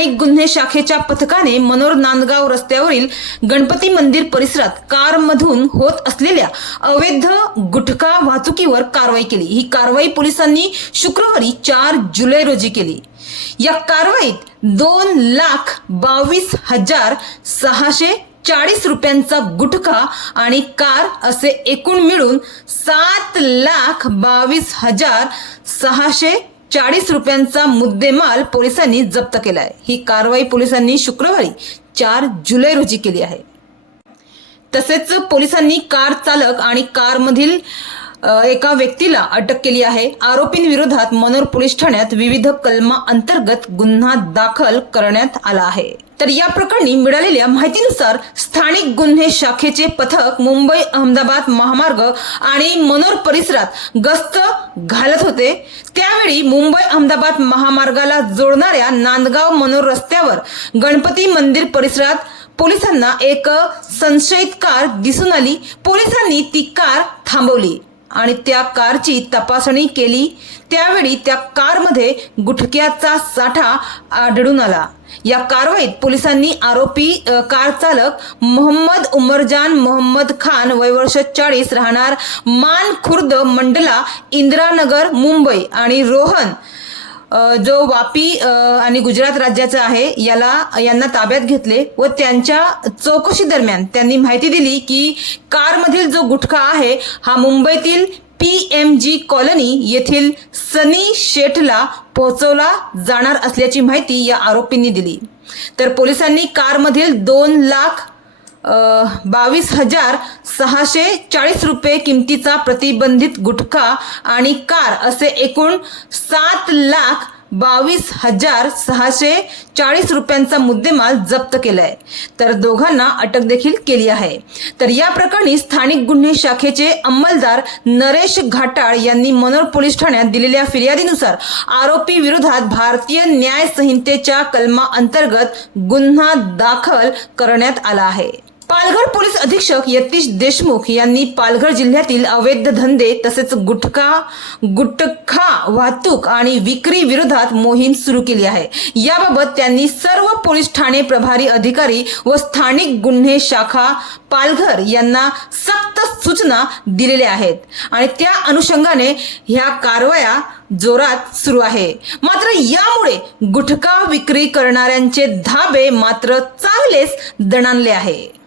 स्थानिक गुन्हे शाखेच्या पथकाने मनोर नांदगाव रस्त्यावरील गणपती मंदिर परिसरात कारमधून होत असलेल्या अवैध गुटखा वाहतुकीवर कारवाई केली। ही कारवाई पोलिसांनी शुक्रवारी 4 जुलै रोजी केली। या कारवाईत 2,22,640 रुपयांचा गुटखा आणि कार असे एकूण मिळून 7,22,640 रुपयांचा मुद्देमाल पोलिसांनी जप्त केला आहे। ही कारवाई पोलिसांनी शुक्रवारी 4 जुलै रोजी केली आहे। तसेच पोलिसांनी कार चालक आणि कारमधील एका व्यक्तीला अटक केली आहे। आरोपींविरोधात मनोर पोलीस ठाण्यात विविध कलमा अंतर्गत गुन्हा दाखल करण्यात आला आहे। तर या प्रकरणी मिळालेल्या माहितीनुसार स्थानिक गुन्हे शाखेचे पथक मुंबई अहमदाबाद महामार्ग आणि मनोर परिसरात गस्त घालत होते। त्यावेळी मुंबई अहमदाबाद महामार्गाला जोडणाऱ्या नांदगाव मनोर रस्त्यावर गणपती मंदिर परिसरात पोलिसांना एक संशयित कार दिसून आली। पोलिसांनी ती कार थांबवली आणि त्या कारची तपासणी केली। त्यावेळी त्या कारमध्ये गुटख्याचा साठा आढळून आला। या कारवाईत पोलिसांनी आरोपी कार चालक मोहम्मद उमरजान मोहम्मद खान वय वर्ष 40 राहणार मान खुर्द मंडला इंदिरानगर मुंबई आणि रोहन जो वापी आणि गुजरात राज्याचा आहे यांना ताब्यात घेतले व त्यांच्या चौकशी दरम्यान त्यांनी माहिती दिली की कारमधील जो गुटखा आहे हा मुंबईतील PMG कॉलनी येथील सनी शेठला पोहोचवला जाणार असल्याची माहिती या आरोपींनी दिली। तर पोलिसांनी कारमधील 2,22,640 रुपये किमतीचा प्रतिबंधित गुटखा आणि कार असे एकूण 7,22,640 रुपयांचा मुद्देमाल जप्त केलाय। तर दोघांना अटक देखील केली आहे। तर या प्रकरणी स्थानिक गुन्हे शाखेचे अंमलदार नरेश घाटाळ यांनी मनोर पोलीस ठाण्यात दिलेल्या फिर्यादीनुसार आरोपी विरोधात भारतीय न्याय संहितेच्या कलमा अंतर्गत गुन्हा दाखल करण्यात आला आहे। पालघर पोलीस अधीक्षक यतीश देशमुख यांनी पालघर जिल्ह्यातील अवैध धंदे तसेच गुटखा वाहतूक आणि विक्री विरोधात मोहीम सुरू केली आहे। याबाबत त्यांनी सर्व पोलीस ठाणे प्रभारी अधिकारी व स्थानिक गुन्हे शाखा पालघर यांना सक्त सूचना दिलेल्या आहेत आणि त्या अनुषंगाने ह्या कारवाया जोरात सुरू आहे। मात्र यामुळे गुटखा विक्री करणाऱ्यांचे धाबे मात्र चांगलेच दणाणले आहे।